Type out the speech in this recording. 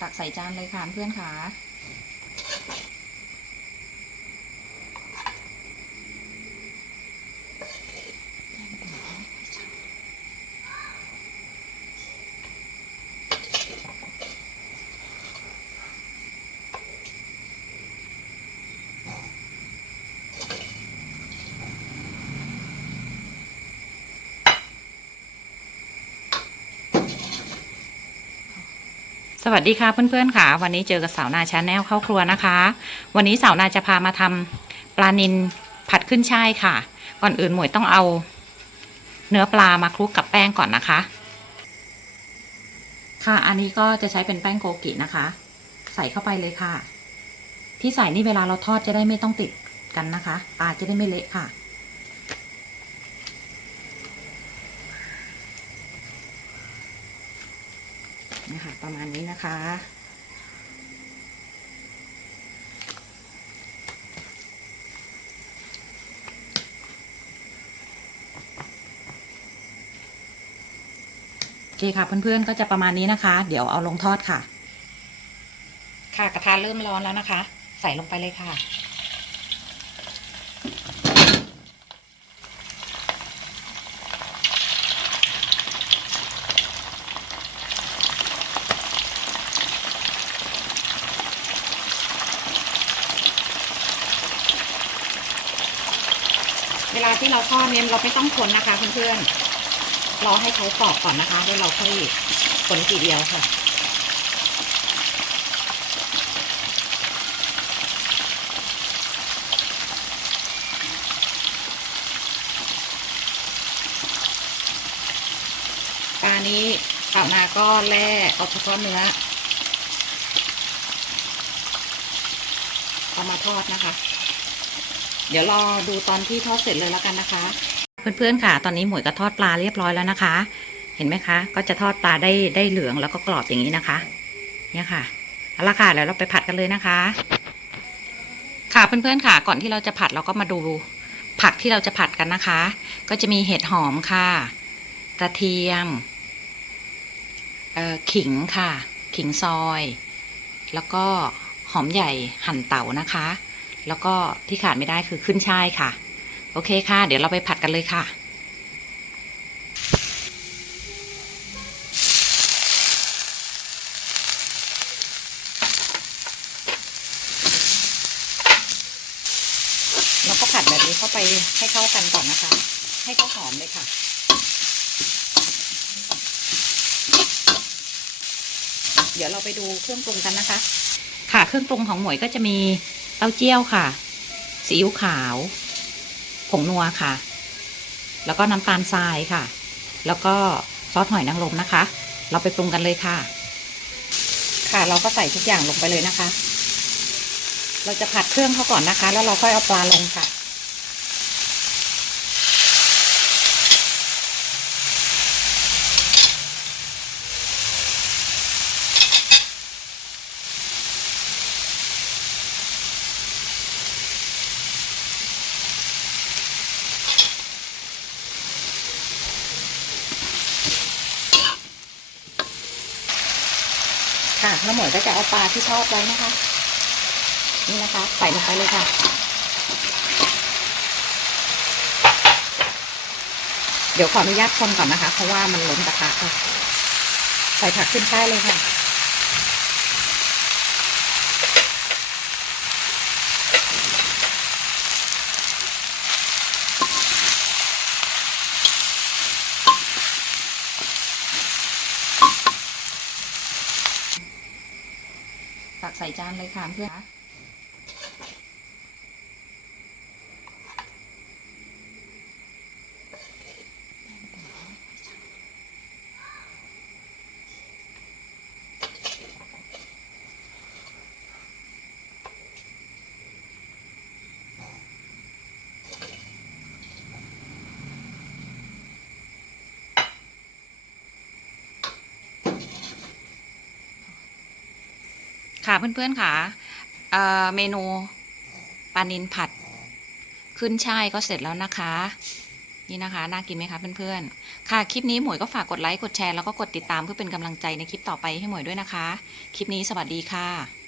ตักใส่จานเลยค่ะเพื่อนค่ะ สวัสดีค่ะเพื่อนๆค่ะ วันนี้เจอกับสาวนาชาแนลเข้าครัวนะคะ วันนี้สาวนาจะพามาทำปลานิลผัดขึ้นช่ายค่ะ ก่อนอื่นหมวยต้องเอา เนื้อปลามาคลุกกับแป้งก่อนนะคะ ค่ะอันนี้ก็จะใช้เป็นแป้งโกกินะคะ ใส่เข้าไปเลยค่ะ ที่ใส่นี่เวลาเราทอดจะได้ไม่ต้องติดกันนะคะปลาจะได้ไม่เละค่ะ นะคะ ประมาณนี้นะคะ โอเคค่ะเพื่อนๆก็จะประมาณนี้นะคะ เดี๋ยวเอาลงทอดค่ะ ค่ะกระทะเริ่มร้อนแล้วนะคะ ใส่ลงไปเลยค่ะ เวลาที่เราทอดเนี่ยเราไม่ต้องคนนะคะเพื่อนๆรอให้เขากรอบก่อนนะคะแล้วเราค่อยคนทีเดียวค่ะปลานี้ข่าวนาก็แล่เอาเฉพาะเนื้อเอามาทอดนะคะ เดี๋ยวรอดูตอนที่ทอดเสร็จเลยแล้วกันนะคะ เพื่อนๆค่ะ ตอนนี้หมวยก็ทอดปลาเรียบร้อยแล้วนะคะ เห็นไหมคะ ก็จะทอดปลาได้ได้เหลืองแล้วก็กรอบอย่างนี้นะคะ เนี่ยค่ะเอาละค่ะแล้วเราไปผัดกันเลยนะคะ ค่ะเพื่อนๆค่ะ ก่อนที่เราจะผัดเราก็มาดูผักที่เราจะผัดกันนะคะ ก็จะมีเห็ดหอมค่ะกระเทียมเอ่อขิงค่ะ ขิงซอย แล้วก็หอมใหญ่หั่นเต๋านะคะ แล้วก็ที่ขาดไม่ได้คือขึ้นช่ายค่ะ โอเคค่ะ เดี๋ยวเราไปผัดกันเลยค่ะเราก็ผัดแบบนี้เข้าไปให้เข้ากันก่อนนะคะ ให้เขาหอมเลยค่ะเดี๋ยวเราไปดูเครื่องปรุงกันนะคะ ค่ะ เครื่องปรุงของหมวยก็จะมี เต้าเจี้ยวค่ะ ซีอิ๊วขาว ผงนัวค่ะ แล้วก็น้ำตาลทรายค่ะ แล้วก็ซอสหอยนางรมนะคะ เราไปปรุงกันเลยค่ะ ค่ะเราก็ใส่ทุกอย่างลงไปเลยนะคะ เราจะผัดเครื่องเขาก่อนนะคะ แล้วเราค่อยเอาปลาลงค่ะ ค่ะแล้วหมวยก็จะเอาปลาที่ชอบไว้นะคะ นี่นะคะ ใส่ลงไปเลยค่ะ เดี๋ยวขออนุญาตคนก่อนนะคะ เพราะว่ามันล้นกระทะค่ะ ใส่ผักขึ้นใต้เลยค่ะ ตักใส่จานเลยค่ะเพื่อน ค่ะเพื่อนๆค่ะเอ่อเมนูปลานินผัด ขึ้นช่ายก็เสร็จแล้วนะคะ นี่นะคะน่ากินไหมคะเพื่อนๆค่ะคลิปนี้หมวยก็ฝากกดไลค์กดแชร์แล้วก็กดติดตามเพื่อเป็นกำลังใจในคลิปต่อไปให้หมวยด้วยนะคะ คลิปนี้สวัสดีค่ะ